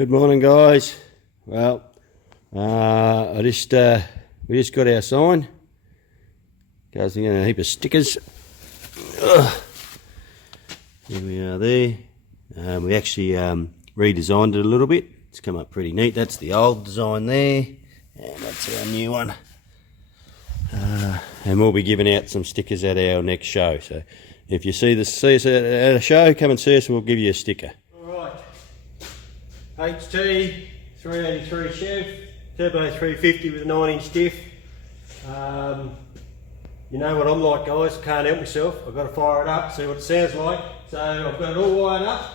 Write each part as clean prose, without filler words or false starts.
Good morning, guys. Well, we just got our sign. Goes in a heap of stickers. Here we are there. We actually redesigned it a little bit. It's come up pretty neat. That's the old design there, and that's our new one. And we'll be giving out some stickers at our next show. So if you see us at a show, come and see us and we'll give you a sticker. Alright. HT 383 Chev, turbo 350 with a 9-inch diff. You know what I'm like, guys, can't help myself. I've got to fire it up, see what it sounds like. So I've got it all wired up.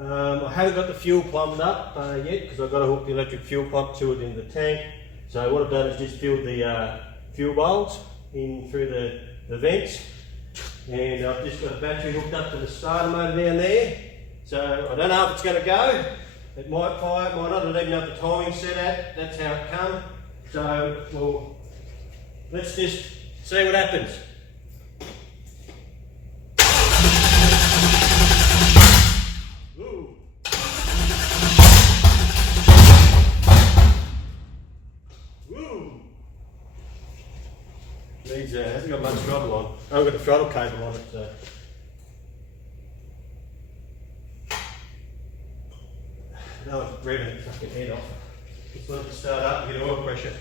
I haven't got the fuel plumbed up yet because I've got to hook the electric fuel pump to it in the tank. So what I've done is just filled the fuel bowls in through the vents, and I've just got a battery hooked up to the starter motor down there. So I don't know if it's going to go. It might fire, it might not. I don't even know if the timing set at. That's how it comes. So well, let's just see what happens. Ooh. Ooh. Needs, hasn't got much throttle on. I haven't got the throttle cable on it, so. No one's revving its fucking head off. Just let it start up and get oil pressure.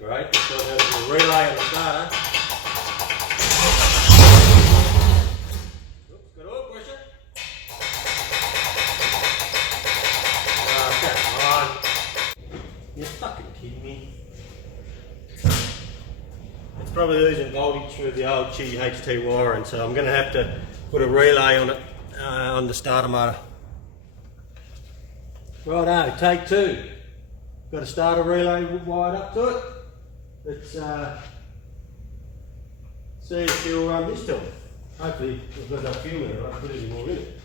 Great, just got to do a relay on the starter. Oops, got oil pressure. Oh, come on. You're fucking kidding me. It's probably losing voltage through the old cheesy HT wiring, so I'm going to have to put a relay on it, on the starter motor. Righto, take two. Got a starter relay wired up to it. Let's see if she'll run this time. Hopefully we've got enough fuel in it, I can put any more in it.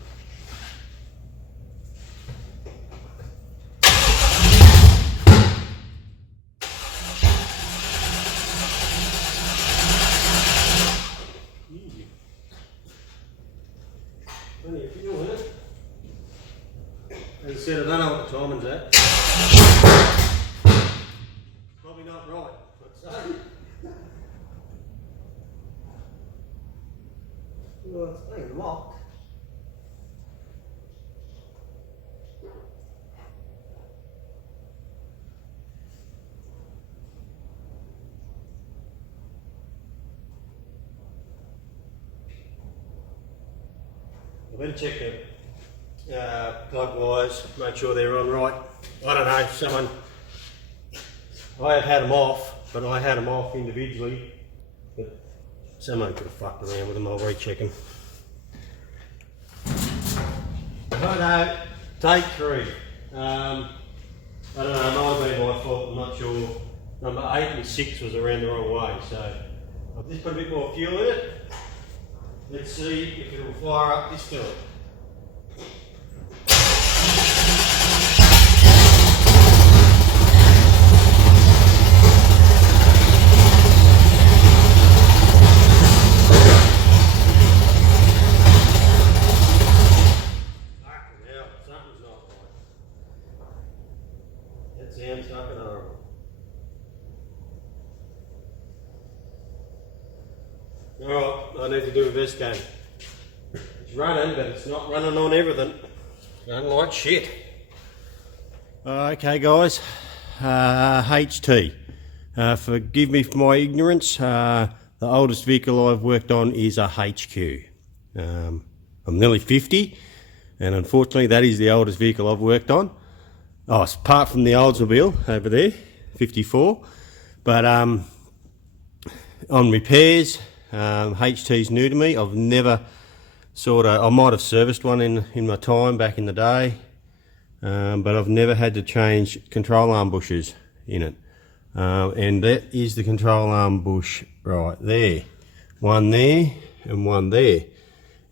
Plenty of fuel in it. As I said, I don't know what the timing's at. Probably not right, but so. Well, it's being locked. I better check the plug wires, make sure they're on right. I don't know, I have had them off, but I had them off individually. But someone could have fucked around with them, I'll recheck them. Righto, take three. I don't know, it might have been my fault, I'm not sure. Number 8 and 6 was around the wrong way, so I've just put a bit more fuel in it. Let's see if it will fire up this time. Something's not right. That sounds fucking horrible. Alright, I need to do a vest game. It's running, but it's not running on everything. It's running like shit. Okay guys, HT. Forgive me for my ignorance. The oldest vehicle I've worked on is a HQ. I'm nearly 50, and unfortunately that is the oldest vehicle I've worked on. Oh, apart from the Oldsmobile over there, 54. But on repairs, HT's new to me. I've never I might have serviced one in my time back in the day, but I've never had to change control arm bushes in it. And that is the control arm bush right there. One there and one there.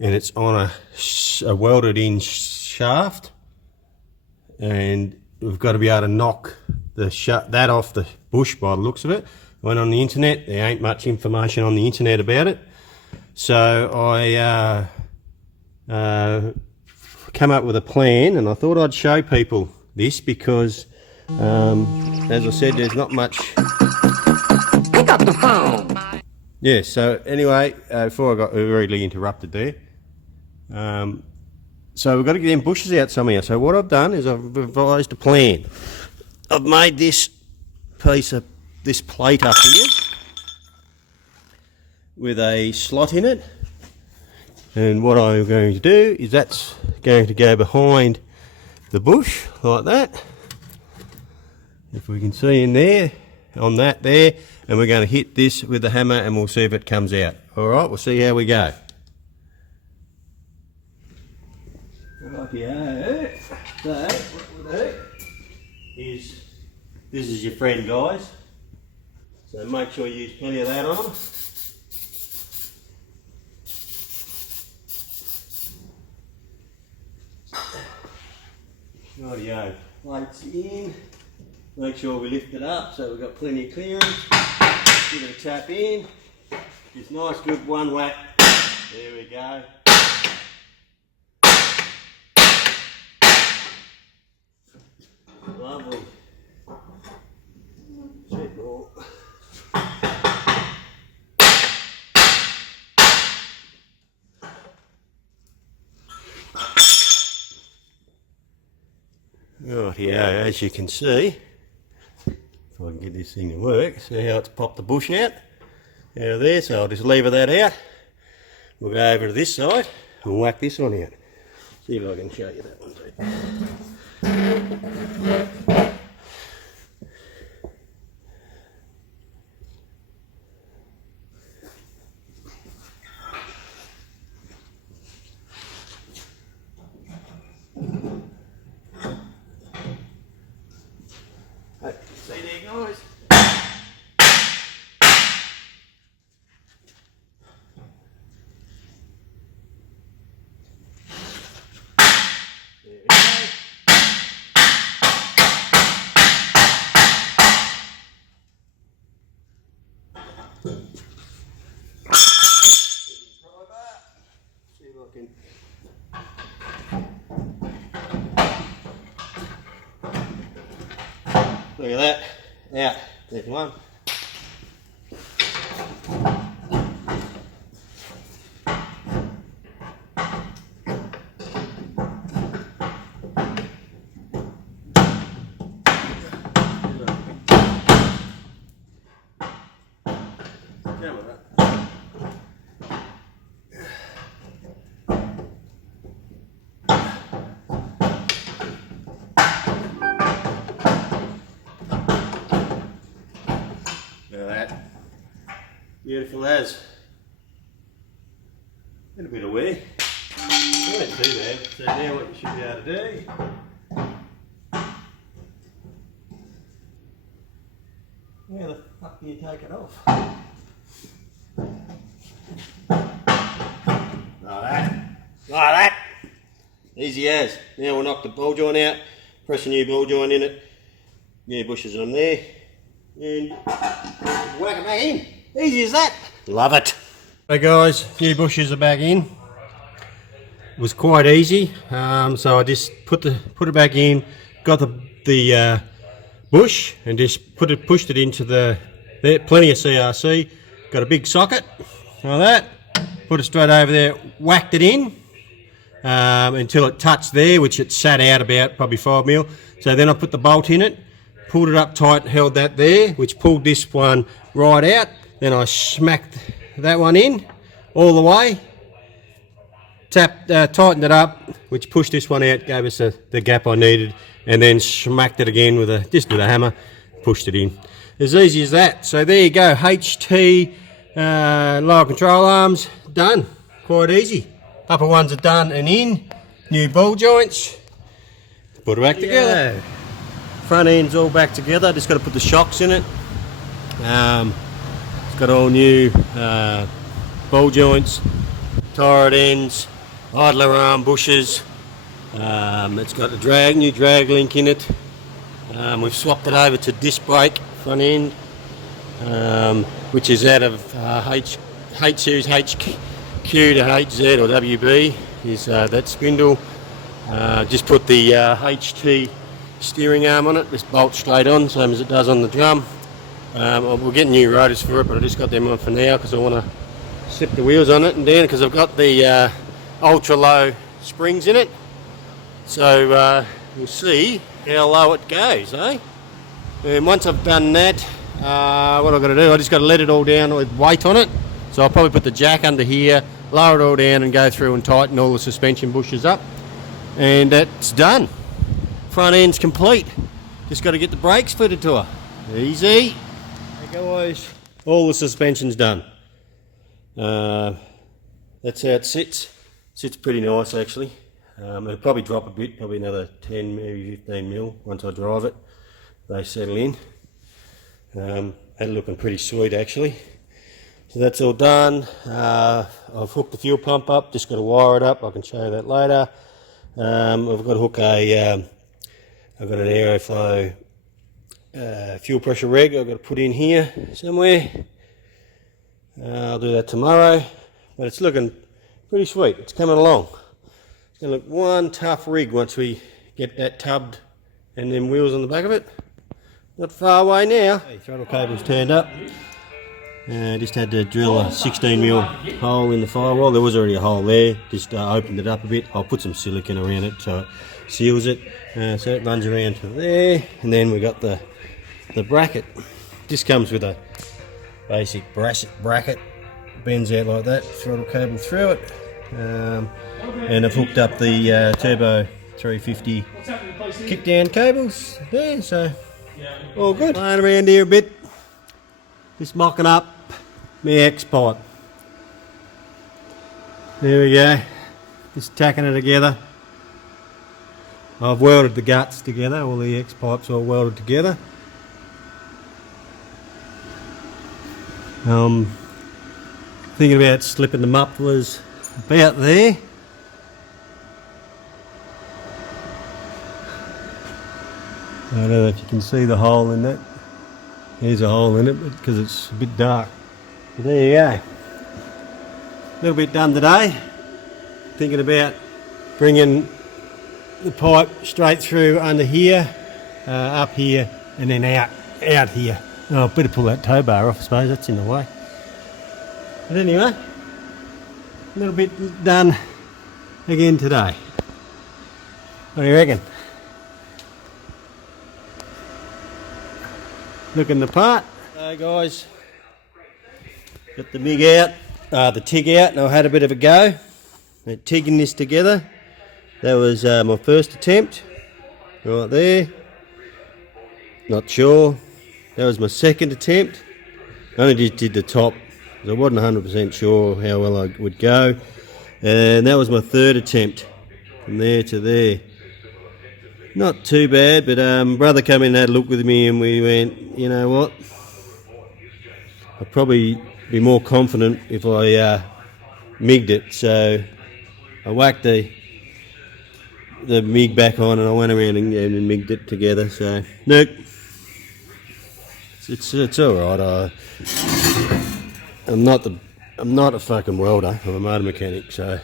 And it's on a welded in shaft, and we've got to be able to knock that off the bush by the looks of it. I went on the internet, there ain't much information on the internet about it. So I came up with a plan, and I thought I'd show people this because, as I said, there's not much. Pick up the phone. Yeah, so anyway, before I got rudely interrupted there, so we've got to get them bushes out somehow. So what I've done is I've revised a plan. I've made this piece of this plate up here with a slot in it, and what I'm going to do is that's going to go behind the bush like that, if we can see in there, on that there, and we're going to hit this with the hammer and we'll see if it comes out. Alright, we'll see how we go. Rightio. So what we'll do is, this is your friend, guys, so make sure you use plenty of that on them. Rightio, plates in, make sure we lift it up so we've got plenty of clearance, give it a tap in, just nice good one whack, there we go. Lovely. Check ball. Right here, as you can see, if I can get this thing to work, see how it's popped the bush out of there, so I'll just lever that out. We'll go over to this side and whack this one out. See if I can show you that one too. See there, guys. There we go. See if I can. Look at that. Out. There's one. Look at that. Beautiful as. A little bit of wear. Not too bad. So now what you should be able to do, how the fuck do you take it off? Like that. Like that. Easy as. Now we'll knock the ball joint out, press a new ball joint in it, new bushes on there, and whack it back in. Easy as that. Love it. Hey guys, new bushes are back in. It was quite easy, so I just put it back in, got the bush, and just pushed it into there. Plenty of CRC. Got a big socket like that. Put it straight over there. Whacked it in until it touched there, which it sat out about probably 5 mil. So then I put the bolt in it, pulled it up tight, held that there, which pulled this one right out. Then I smacked that one in all the way, tightened it up, which pushed this one out, gave us the gap I needed, and then smacked it again with a hammer, pushed it in. As easy as that. So there you go, HT lower control arms done. Quite easy. Upper ones are done and in. New ball joints. Put it back together. Front end's all back together. Just got to put the shocks in it. It's got all new ball joints, turret ends, idler arm bushes. It's got a new drag link in it. We've swapped it over to disc brake front end, which is out of H series HQ to HZ or WB, is that spindle. Just put the HT steering arm on it, just bolt straight on, same as it does on the drum. We'll get new rotors for it, but I just got them on for now because I want to slip the wheels on it and down, because I've got the ultra low springs in it. So we'll see how low it goes, eh? And once I've done that, what I've got to do, I just got to let it all down with weight on it. So I'll probably put the jack under here, lower it all down and go through and tighten all the suspension bushes up. And that's done. Front end's complete. Just got to get the brakes fitted to her. Easy. There guys, all the suspension's done. That's how it sits. Sits pretty nice actually. It'll probably drop a bit, probably another 10, maybe 15 mil once I drive it. They settle in. That looking pretty sweet actually. So that's all done. I've hooked the fuel pump up, just got to wire it up. I can show you that later. I've got to hook I've got an Aeroflow fuel pressure reg I've got to put in here somewhere. I'll do that tomorrow, but it's looking pretty sweet. It's coming along. It's going to look one tough rig once we get that tubbed and them wheels on the back of it. Not far away now. Hey, throttle cable's turned up. Just had to drill a 16mm hole in the firewall. There was already a hole there, just opened it up a bit. I'll put some silicone around it so it seals it. So it runs around to there, and then we got the bracket. This comes with a basic bracket, bends out like that, throttle cable through it. And I've hooked up the Turbo 350 kickdown cables there, so all good. Playing around here a bit, just mocking up my X pipe. There we go, just tacking it together. I've welded the guts together, all the X pipes all welded together. Thinking about slipping the mufflers about there. I don't know if you can see the hole in that. There's a hole in it, but because it's a bit dark. But there you go. A little bit done today. Thinking about bringing the pipe straight through under here, up here, and then out here. Oh, I better pull that tow bar off, I suppose, that's in the way. But anyway, a little bit done again today. What do you reckon? Looking the part. So guys, got the MIG out, the TIG out, and I had a bit of a go at TIGging this together. That was my first attempt, right there. Not sure. That was my second attempt. I only just did the top because I wasn't 100% sure how well I would go. And that was my third attempt, from there to there. Not too bad, but brother came in and had a look with me and we went, you know what, I'd probably be more confident if I MIG'd it. So I whacked the MIG back on and I went around and MIG'd it together. So nope, it's alright. I'm not a fucking welder, I'm a motor mechanic, so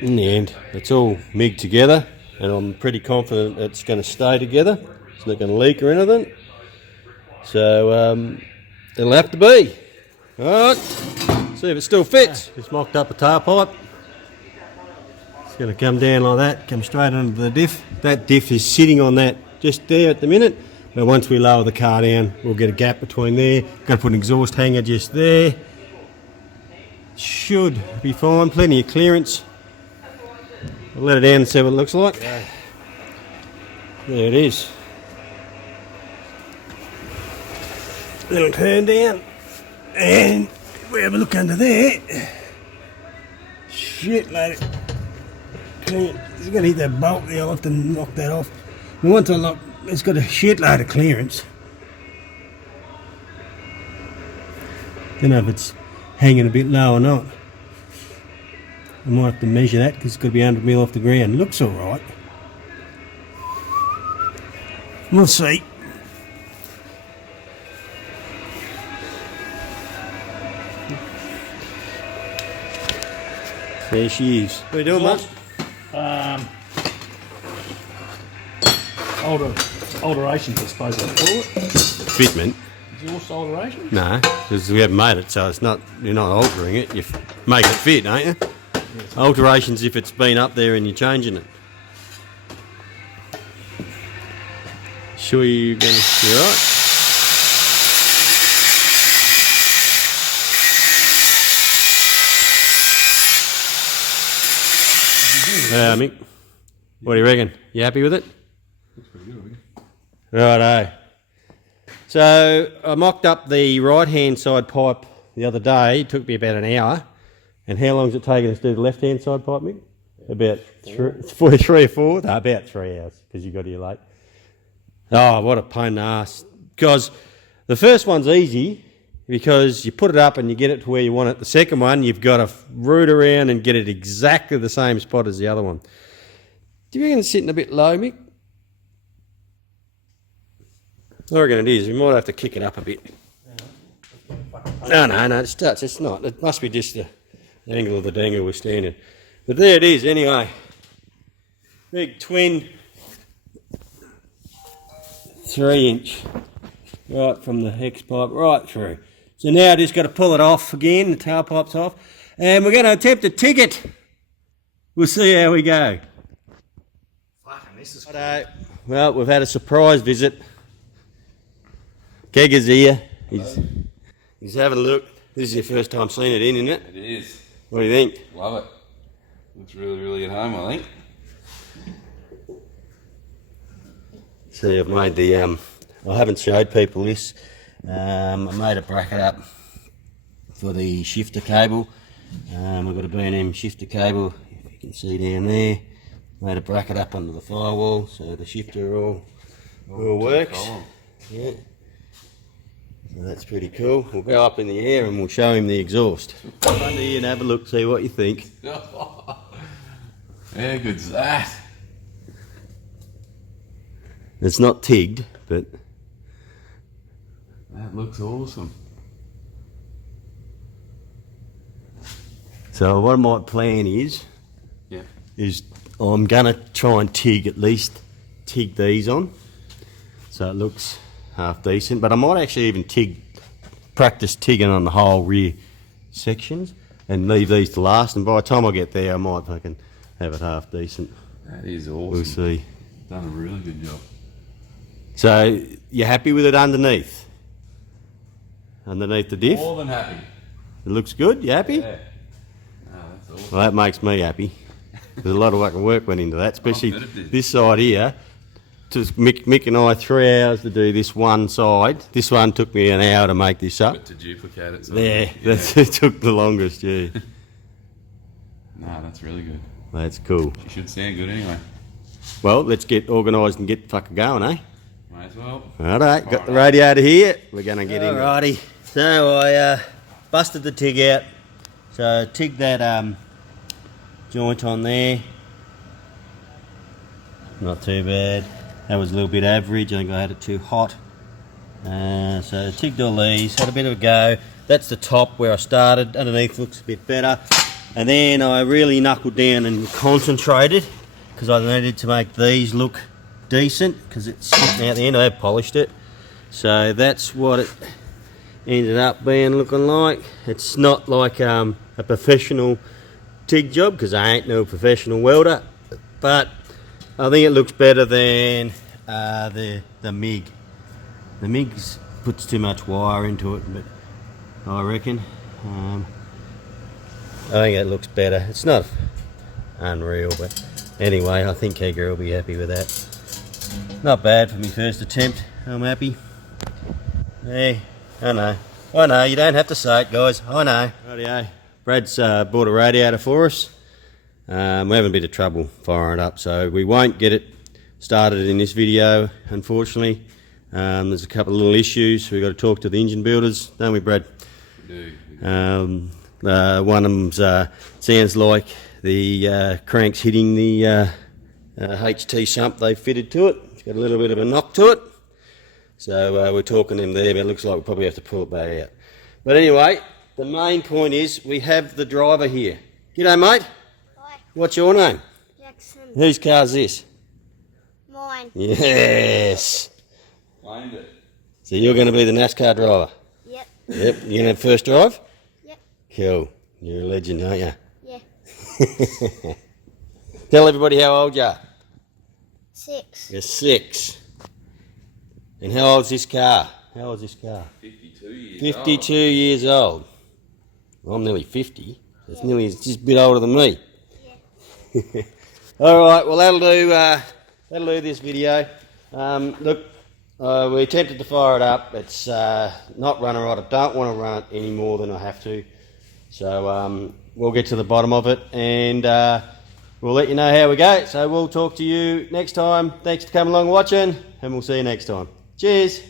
in the end it's all MIG together. And I'm pretty confident it's going to stay together. It's not going to leak or anything. So it'll have to be. Alright, see if it still fits. Just mocked up a tail pipe. It's going to come down like that, come straight under the diff. That diff is sitting on that just there at the minute. But once we lower the car down, we'll get a gap between there. Got to put an exhaust hanger just there. Should be fine, plenty of clearance. I'll let it down and see what it looks like. There it is. It'll turn down. And if we have a look under there. Shit, load it. It's going to hit that bolt there, I'll have to knock that off. And once I lock, it's got a shitload of clearance. Don't know if it's hanging a bit low or not. I might have to measure that because it's got to be 100mm off the ground. Looks alright. We'll see. There she is. What are you doing, mate? Alterations, I suppose I'd call it. Fitment. Exhaust alteration? No, because we haven't made it, so it's not. You're not altering it. You make it fit, aren't you? Yes. Alterations if it's been up there and you're changing it. Sure you're gonna. You alright? Mick, what do you reckon? You happy with it? Looks pretty good, I think. Righto. So I mocked up the right hand side pipe the other day. It took me about an hour. And how long has it taken us to do the left hand side pipe, Mick? About 3 or 4? No, about 3 hours because you got here late. Oh, what a pain in the ass. Because the first one's easy because you put it up and you get it to where you want it. The second one, you've got to root around and get it exactly the same spot as the other one. Do you reckon it's sitting a bit low, Mick? I reckon it is. We might have to kick it up a bit. No, it starts. It's not. It must be just the angle of the dangle we're standing. But there it is anyway. Big twin 3-inch right from the hex pipe right through. So now I just got to pull it off again, the tailpipe's off, and we're going to attempt to TIG it. We'll see how we go. Fucking, this is cool. Well, we've had a surprise visit. Kegger's here. He's having a look. This is your first time seeing it in, isn't it? It is. What do you think? Love it. Looks really, really at home, I think. See, I've made the, I haven't showed people this. I made a bracket up for the shifter cable. We've got a B&M shifter cable, if you can see down there. Made a bracket up under the firewall, so the shifter all works. Yeah. So that's pretty cool. We'll go up in the air and we'll show him the exhaust. Come under here and have a look, see what you think. How good's that? It's not tigged, but That looks awesome. So what my plan is I'm gonna try and TIG these on, so it looks half decent. But I might actually even practice TIGging on the whole rear sections and leave these to last. And by the time I get there, I might fucking have it half decent. That is awesome. We'll see. Done a really good job. So you're happy with it underneath? Underneath the diff? More than happy. It looks good. You happy? Yeah. No, that's awesome. Well, that makes me happy. There's a lot of fucking work went into that, especially this side here. Took Mick and I 3 hours to do this one side. This one took me an hour to make this up. But to duplicate it. Yeah, it took the longest, yeah. No, that's really good. That's cool. She should sound good anyway. Well, let's get organised and get fucking going, eh? Might as well. Alright, got the radiator here. We're going to get in. Alrighty. So I busted the TIG out. So TIG that joint on there. Not too bad. That was a little bit average. I think I had it too hot. So TIGged all these. Had a bit of a go. That's the top where I started. Underneath looks a bit better. And then I really knuckled down and concentrated because I needed to make these look decent because it's sitting out the end. I have polished it. So that's what it ended up being looking like. It's not like a professional TIG job because I ain't no professional welder, but I think it looks better than the MIG. The MIG puts too much wire into it, but I reckon I think it looks better. It's not unreal, but anyway, I think Kegger will be happy with that. Not bad for my first attempt. I'm happy. Hey, I know, you don't have to say it, guys. I know. Rightio. Brad's bought a radiator for us. We're having a bit of trouble firing it up, so we won't get it started in this video, unfortunately. There's a couple of little issues. We've got to talk to the engine builders, don't we, Brad? We do. One of them sounds like the crank's hitting the HT sump they fitted to it. It's got a little bit of a knock to it. So we're talking to them there, but it looks like we'll probably have to pull it back out. But anyway, the main point is we have the driver here. G'day, mate. What's your name? Jackson. Whose car's this? Mine. Yes. Claimed it. So you're going to be the NASCAR driver? Yep. Yep. You're going to have first drive? Yep. Cool. You're a legend, aren't you? Yeah. Tell everybody how old you are. 6. You're 6. And how old's this car? How old's this car? 52 years 52 years old. Well, I'm nearly 50. It's nearly it's just a bit older than me. Yeah. All right. Well, that'll do. That'll do this video. Look, we attempted to fire it up. It's not running right. I don't want to run it any more than I have to. So we'll get to the bottom of it and we'll let you know how we go. So we'll talk to you next time. Thanks for coming along and watching, and we'll see you next time. Cheers.